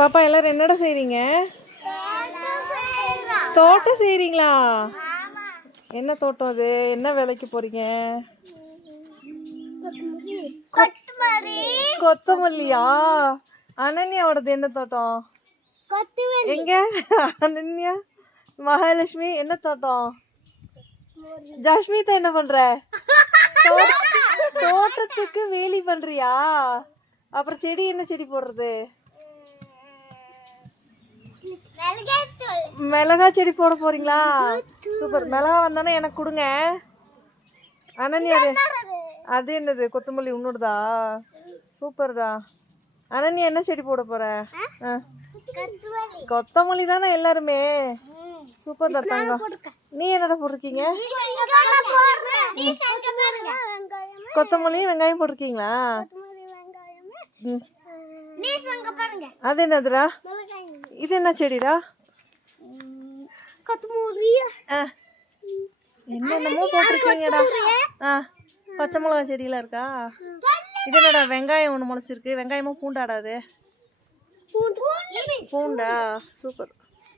பாப்பா எல்லாரும் என்னடா செய்றீங்க தோட்டம் செய்றீங்களா என்ன தோட்டம் அது என்ன வேலைக்கு போறீங்க கொத்தமல்லியா அனன்யாவோடது என்ன தோட்டம் எங்க அனன்யா மகாலட்சுமி என்ன தோட்டம் ஜஸ்மிதா என்ன பண்ற தோட்டத்துக்கு வேலி பண்றியா அப்புறம் செடி என்ன செடி போடுறது மிளகா செடி போட போறீங்களா சூப்பர் மிளகா வந்தானே எனக்கு கொடுங்க அனன்யா அது அது என்னது கொத்தமல்லி உன்னோடதா சூப்பர்டா அனன்யா என்ன செடி போட போற கொத்தமல்லி தானே எல்லாருமே சூப்பர் தான் தாங்க நீ என்னடா போட்டிருக்கீங்க கொத்தமல்லியும் வெங்காயம் போட்டிருக்கீங்களா அது என்னதுடா இது என்ன செடிடா பச்சை மிளகா செடியில இருக்கா இதனடா வெங்காயம் ஒன்று முளைச்சிருக்கு வெங்காயமும் பூண்டாடாது பூண்டா சூப்பர்